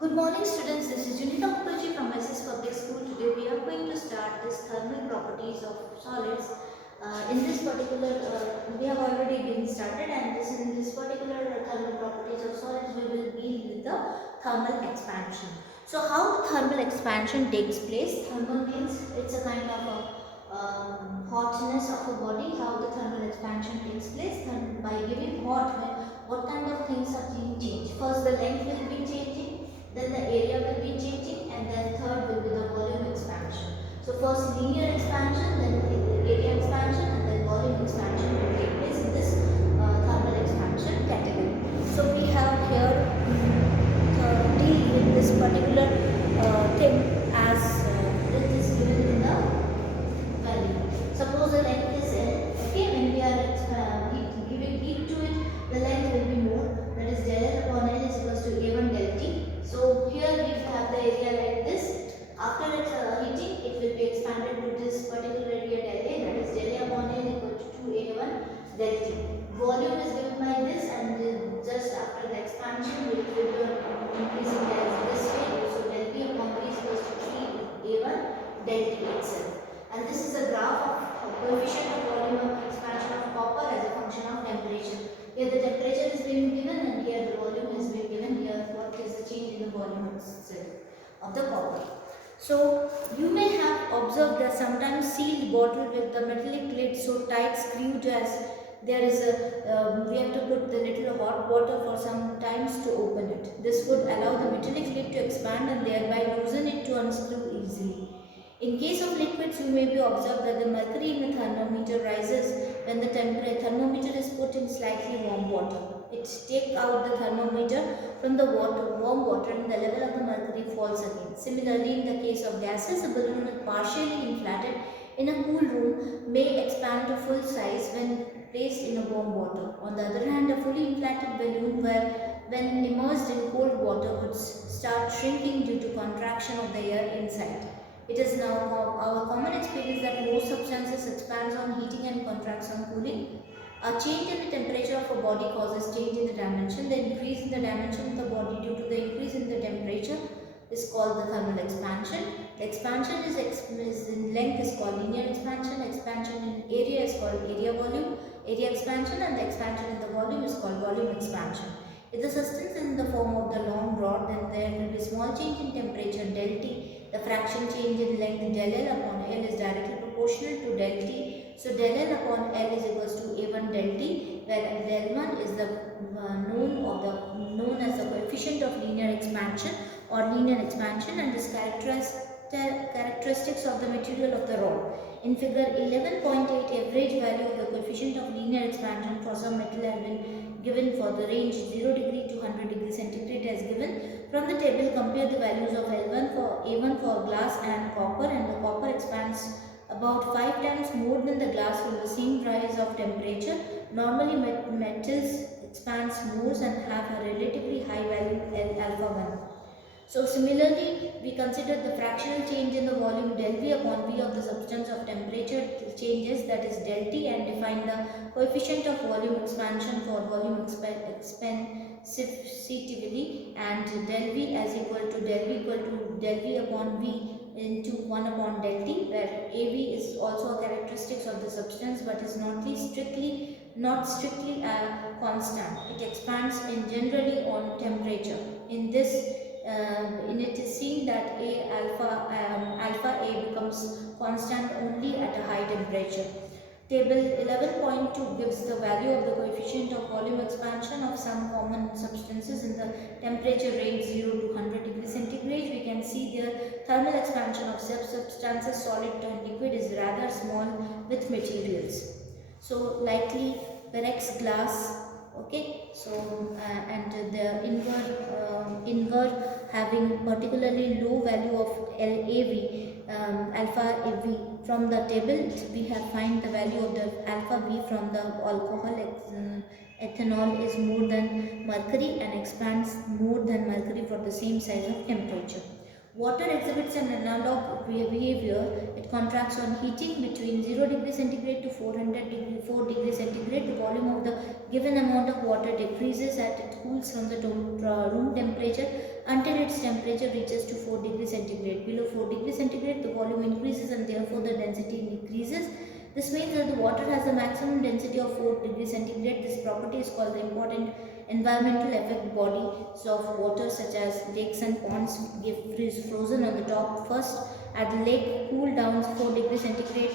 Good morning students, this is Junita Mukherjee from SS Public School. Today we are going to start this thermal properties of solids. In this particular, we have already been started, and in this particular thermal properties of solids we will deal with the thermal expansion. So how thermal expansion takes place? Thermal means it's a kind of a hotness of a body. How the thermal expansion takes place? And by giving hot, what kind of things are being changed? First the length will be changing, then the area will be changing, and then third will be the volume expansion. So first linear expansion, then the area expansion, and then volume expansion will take place in this thermal expansion category. So we have here deal with this particular thing as it is given in the value. Suppose the length is L, okay, when we are giving heat to it, the length will be more, that is del L upon L is equals to A1 del T. So here we have the area like this. After its heating, it will be expanded to this particular area del A, that is del A upon L equal to 2A1 del T. Volume is given by this, and just after the expansion, it will be increasing as this way. So del B upon B is equals to 3A1 del T itself. And this is a graph of coefficient of volume of expansion of copper as a function of temperature. Here the temperature is being given, and here the volume is being given. Here what is the change in the volume itself of the copper. So you may have observed that sometimes sealed bottle with the metallic lid so tight screwed as there is a we have to put the little hot water for some times to open it. This would allow the metallic lid to expand and thereby loosen it to unscrew easily. In case of liquids, you may be observed that the mercury in the thermometer rises when the thermometer is put in slightly warm water. It takes out the thermometer from the warm water, and the level of the mercury falls again. Similarly, in the case of gases, a balloon partially inflated in a cool room may expand to full size when placed in a warm water. On the other hand, a fully inflated balloon when immersed in cold water would start shrinking due to contraction of the air inside. It is now our common experience that most substances expands on heating and contracts on cooling. A change in the temperature of a body causes change in the dimension. The increase in the dimension of the body due to the increase in the temperature is called the thermal expansion. The expansion is in length is called linear expansion. Expansion in area is called area volume. Area expansion, and the expansion in the volume is called volume expansion. If the substance is in the form of the long rod, then there will be small change in temperature del T. The fraction change in length del L upon L is directly proportional to del T. So del L upon L is equals to A1 del T, where del 1 is the known as the coefficient of linear expansion or linear expansion, and this characteristics of the material of the rod. In figure 11.8, average value of the coefficient of linear expansion for some metal has been given for the range 0 degree to 100 degree centigrade as given. From the table, compare the values of A1 for glass and copper, and the copper expands about 5 times more than the glass from the same rise of temperature. Normally metals expands more and have a relatively high value alpha 1. So similarly, we consider the fractional change in the volume del V upon V of the substance of temperature changes, that is del T, and define the coefficient of volume expansion for volume expansivity, and del V as equal to del V upon V into 1 upon del T, where AV is also a characteristics of the substance but is not strictly a constant. It expands in generally on temperature. In it is seen that alpha A becomes constant only at a high temperature. Table 11.2 gives the value of the coefficient of volume expansion of some common substances in the temperature range 0 to 100 degrees centigrade. We can see the thermal expansion of substances solid and liquid is rather small with materials. So likely Perex glass, okay, so and the invert having particularly low value of alpha AV. From the table we have find the value of the alpha V from the alcohol ethanol is more than mercury and expands more than mercury for the same size of temperature. Water exhibits an analog behavior. It contracts on heating between 0 degree centigrade to 4 degree centigrade. The volume of the given amount of water decreases as it cools from the room temperature until its temperature reaches to 4 degree centigrade. Below 4 degree centigrade, the volume increases and therefore the density decreases. This means that the water has a maximum density of 4 degree centigrade. This property is called the important environmental effect. Bodies of water such as lakes and ponds give frozen on the top first. At the lake, cool down 4 degree centigrade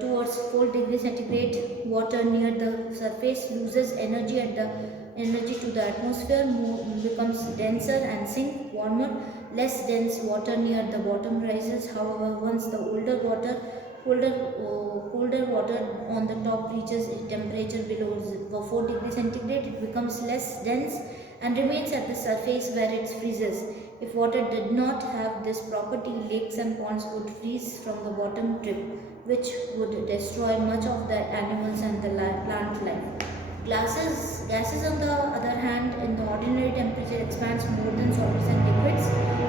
towards 4 degree centigrade. Water near the surface loses energy to the atmosphere, becomes denser and sink warmer. Less dense water near the bottom rises. However, once the colder water on the top reaches a temperature below 4 degree centigrade, it becomes less dense and remains at the surface where it freezes. If water did not have this property, lakes and ponds would freeze from the bottom drip, which would destroy much of the animals and the plant life. Gases on the other hand, in the ordinary temperature expands more than solids and liquids.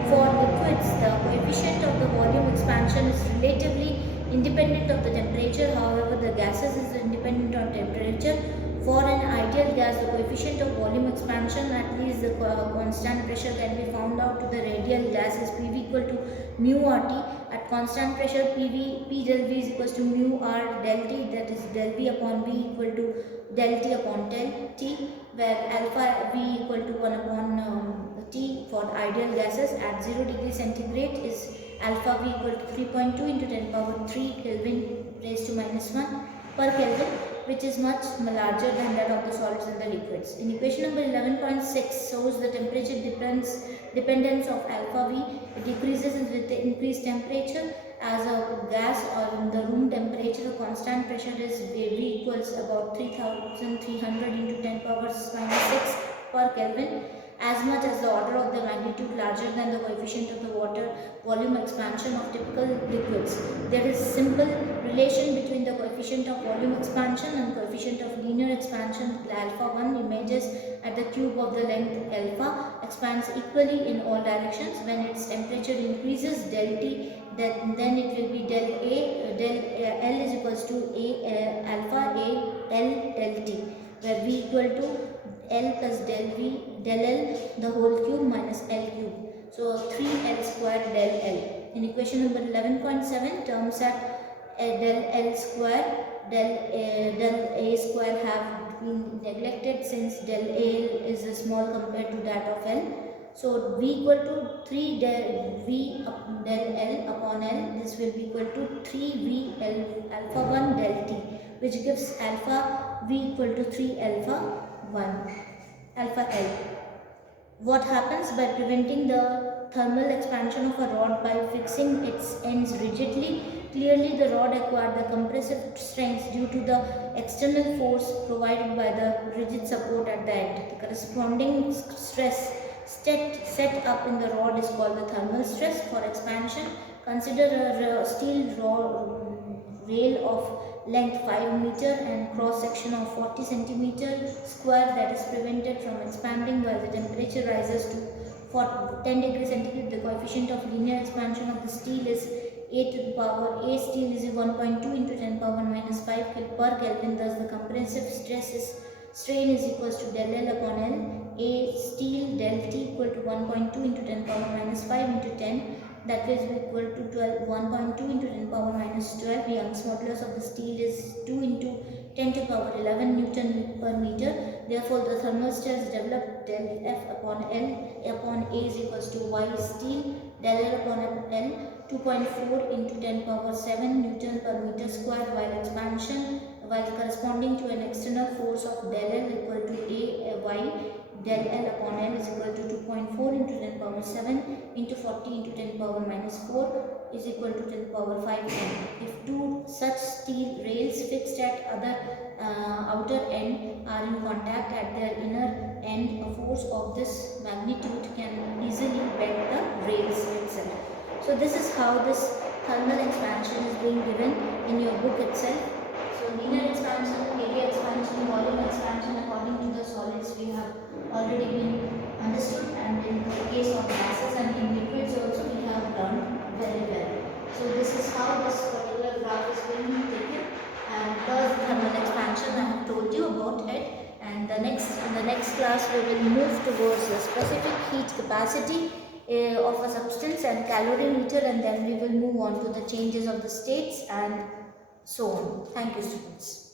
For liquids, the coefficient of the volume expansion is relatively independent of the temperature. However, the gases is independent on temperature. For an ideal gas, the coefficient of volume expansion, at least the constant pressure, can be found out to the radial gas is PV equal to mu RT. At constant pressure, P del V is equal to mu R del T, that is del V upon V equal to del T upon del T, where alpha V equal to 1 upon T for ideal gases. At 0 degree centigrade is alpha V equal to 3.2 into 10 power 3 Kelvin raised to minus 1 per Kelvin, which is much larger than that of the solids and the liquids. In equation number 11.6 shows the temperature dependence of alpha V. It decreases with the increased temperature. As a gas or in the room temperature, constant pressure is V equals about 3300 into 10 power minus 6 per Kelvin, as much as the order of the magnitude larger than the coefficient of the water volume expansion of typical liquids. There is simple relation between the coefficient of volume expansion and coefficient of linear expansion. Alpha 1 images at the cube of the length alpha expands equally in all directions. When its temperature increases del T, then it will be del L is equals to alpha A L del T, where V equal to L plus del V del L the whole cube minus L cube. So 3L square del L. In equation number 11.7, terms at del L square del A square have been neglected since del A is small compared to that of L. So V equal to 3 del V del L upon L. This will be equal to 3 V L alpha 1 del T, which gives alpha V equal to 3 alpha 1 alpha L. What happens by preventing the thermal expansion of a rod by fixing its ends rigidly? Clearly, the rod acquired the compressive strength due to the external force provided by the rigid support at the end. The corresponding stress set up in the rod is called the thermal stress. For expansion, consider a steel rail of length 5 meter and cross section of 40 centimeter square that is prevented from expanding while the temperature rises to 10 degrees centigrade. The coefficient of linear expansion of the steel is A to the power A steel is 1.2 into 10 power minus 5 per Kelvin. Thus, the compressive strain is equals to del L upon L. A steel del T equal to 1.2 into 10 power minus 5 into 10. That is equal to 1.2 into 10 power minus 12. Young's modulus of the steel is 2 into 10 to the power 11 Newton per meter. Therefore, the thermal stress developed del F upon L upon A is equals to Y steel del L upon L 2.4 into 10 power 7 Newton per meter square, while corresponding to an external force of del L equal to Y del L upon L is equal to 2.4 into 10 power 7 into 40 into 10 power minus 4 is equal to 10 power 5 N. If two such steel rails fixed at outer end are in contact at their inner end, a force of this magnitude can easily bend the rails itself. So this is how this thermal expansion is being given in your book itself. So linear expansion, area expansion, volume expansion according to the solids we have already been understood, and in the case of gases and in liquids also about it, and in the next class we will move towards the specific heat capacity of a substance and calorimeter, and then we will move on to the changes of the states and so on. Thank you, students.